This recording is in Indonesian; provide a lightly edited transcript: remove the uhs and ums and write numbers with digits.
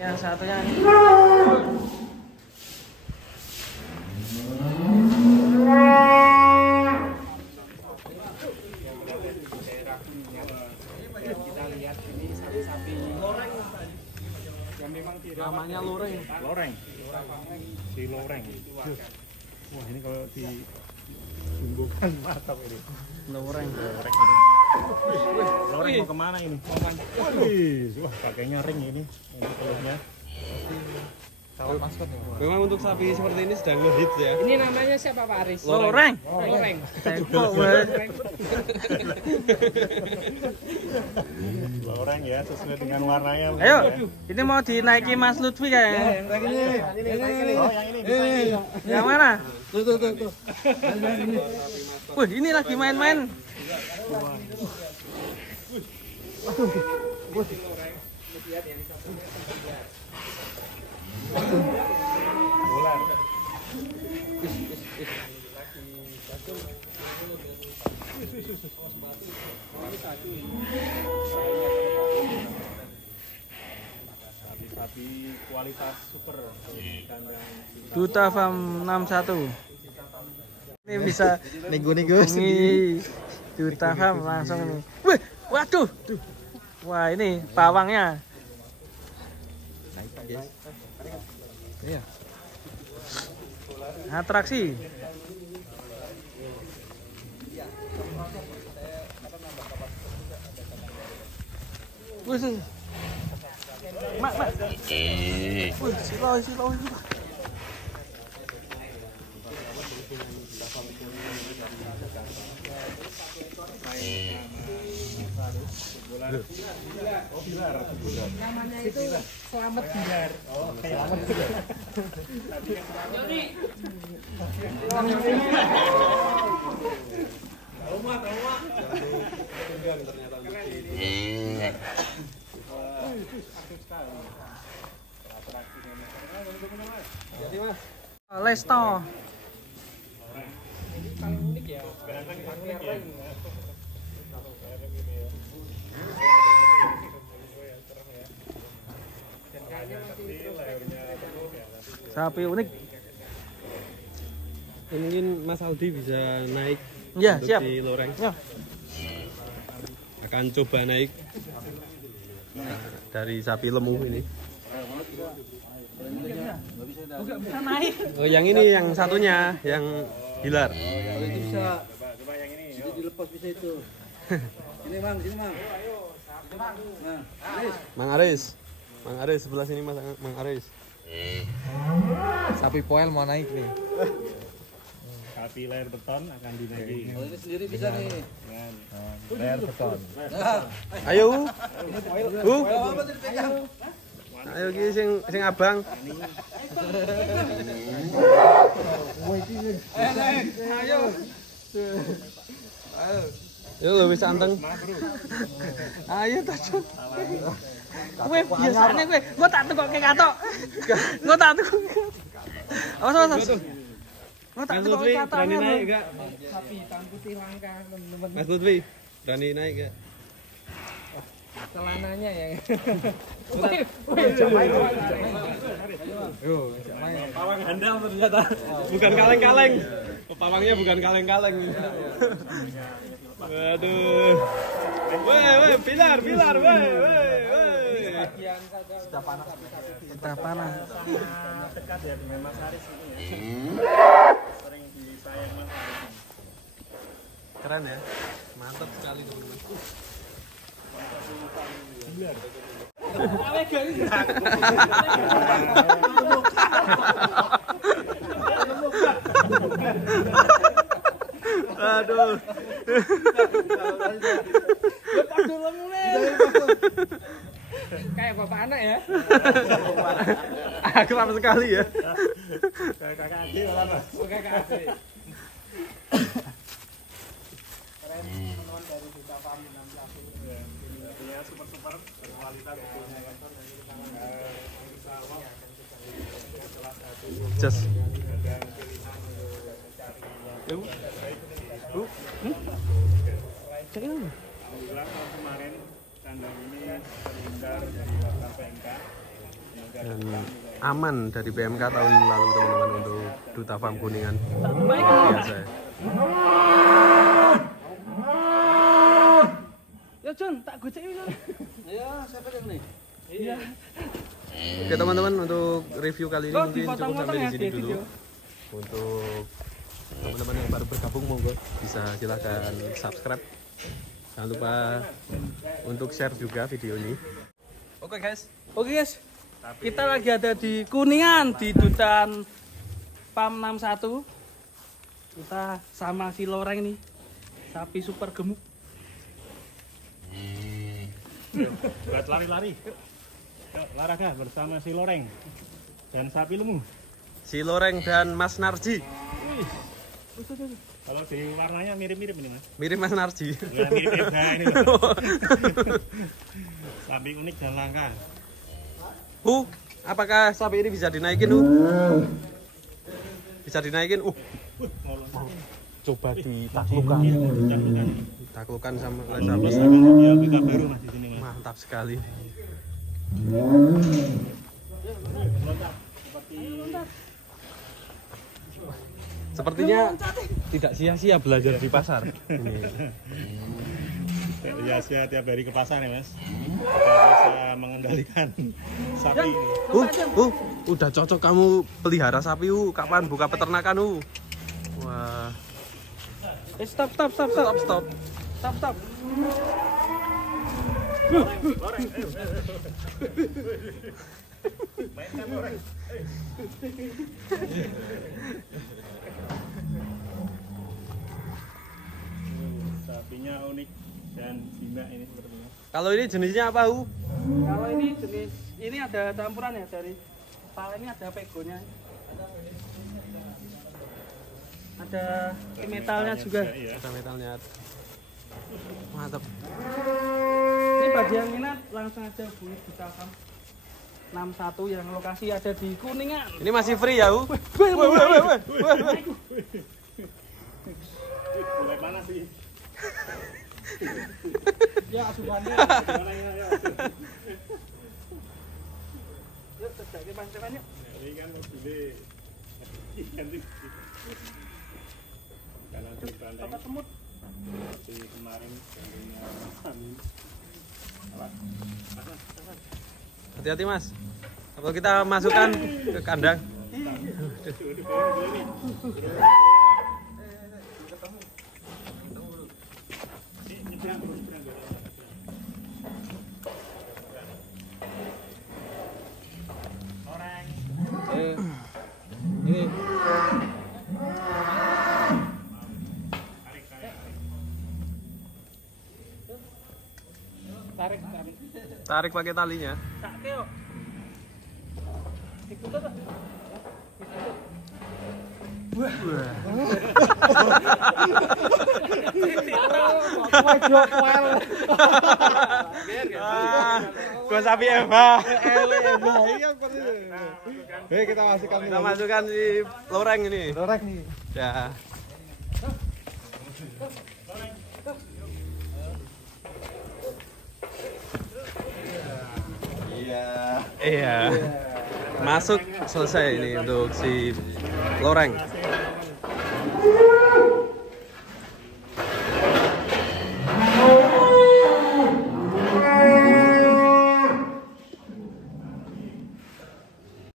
Yang satunya ini. Kita lihat ini sapi-sapi loreng yang memang namanya loreng. Si loreng. Wah, ini kalau dibumbukan mantap ini. Loreng. Loreng mau kemana ini? Wah, pakainya ring ini telurnya. Memang untuk sapi seperti ini sedang ngehits ya. Ini namanya siapa Pak Aris? Loreng. Loreng. Loreng ya, sesuai dengan warnanya. Ayo, ini mau dinaiki Mas Lutfi kayaknya. Ini. Oh, yang ini bisa ini. Yang mana? Tuh. Wih, ini lagi main-main. Ular. Sapi kualitas super. Duta Farm 61. Ini bisa Nego-nego ini Duta Farm langsung nih. Wih, waduh. Wah, ini pawangnya. Iya. Atraksi. Wih, mak. Wih, silau. Namanya itu Selamat Bilar. Oh, selamat. Lesto. Sapi unik. Ini mungkin Mas Aldi bisa naik Ya, untuk siap. di loreng. Ya. Akan coba naik dari sapi lemu ini. Bisa naik. Oh, yang ini yang satunya, yang Bilar. Itu bisa. Coba yang ini. Itu dilepas bisa itu. Sini Mang. Nah, Aris. Mang Aris sebelah sini Mas Mang Aris. Sapi poel mau naik nih. Sapi layar beton akan dinaiki. kalau ini sendiri bisa nih. Dengan Layar beton. Nah, Ayo. apa tuh dipegang? Ayo ki sing abang. Ayo. Yo lu wis anteng. Ayo tajud. Kowe biasane kowe, gua tak tekokke katok. Gua tak tekokke. Awas. Gua tak Mas tekokke Lutfi katok. berani naik enggak? Sapi hitam putih langka teman-teman. Mas Lutfi berani naik enggak? Celananya ya. pawang handal ternyata. Bukan kaleng-kaleng. Pawangnya bukan kaleng-kaleng. Waduh. Weh, Bilar, weh. Sudah panas. Dekat ya dengan Mas Aris ini ya. Sering disayang Mas Aris. Keren ya. Mantap sekali teman-teman. Aduh. Kayak bapak anak ya. Akrab sekali ya. Kayak kakak adik malah Mas. Oke Kak Asri. Keren teman-teman dari Duta Farm 61. Artinya super berkualitas. Just. Alhamdulillah tahun kemarin kandang ini terhindar dari wabah PMK. Semoga dan aman dari PMK tahun lalu teman-teman untuk Duta Farm Kuningan. Biasa ya. Ya John, tak gocek ini. Ayo, saya pegang nih. Iya. Oke teman-teman, untuk review kali ini Kok mungkin cukup sampai di sini ya, dulu. video? Untuk teman-teman yang baru bergabung, monggo bisa silahkan subscribe. Jangan lupa untuk share juga video ini. Oke guys, kita lagi ada di Kuningan di Dutan Farm 61. Kita sama si Loreng nih, sapi super gemuk. Buat lari-lari. Yuk, olahraga bersama si Loreng dan sapi lemu. Si Loreng dan Mas Narji. Kalau di warnanya mirip-mirip ini mas. Mirip Mas Narji. Ya, mirip ini loh. Sapi unik dan langka. Apakah sapi ini bisa dinaikin, Bisa dinaikin, Coba ditaklukkan. Ditaklukkan sama oleh sapi. Mobil kita baru mas di sini mas. Mantap sekali. Sepertinya tidak sia-sia belajar di pasar. Ya tiap hari ke pasar ya mas. Kita bisa mengendalikan sapi ini. Udah cocok kamu pelihara sapi, kapan buka peternakan, Wah. Stop. Mainkan Loreng. Sapinya unik dan jinak ini sepertinya. Kalau ini jenisnya apa, Kalau ini jenis, ini ada campuran ya dari kepala ini ada pegonya. Ada metalnya juga. Iya. Ada metalnya. Mantap. Ini bagi yang minat langsung aja hubungi di Farm 61 yang lokasi ada di Kuningan. Ini masih free ya, Mulai panas sih. Ya asupannya. Gimana ya? Yuk terjadi pancangan yuk. Ini kan gede. Ganti. Karena di Bapak bandeng semut. seperti kemarin gantinya kami. Hati-hati, Mas. Kalau kita masukkan ke kandang. Ini Tarik. Tarik pakai talinya. Tak keo. Ikut tak? Gua sapi Eva. kita masukkan Kita masukkan si Loreng ini. Loreng nih. Ya. Iya. Masuk selesai ini untuk si Loreng.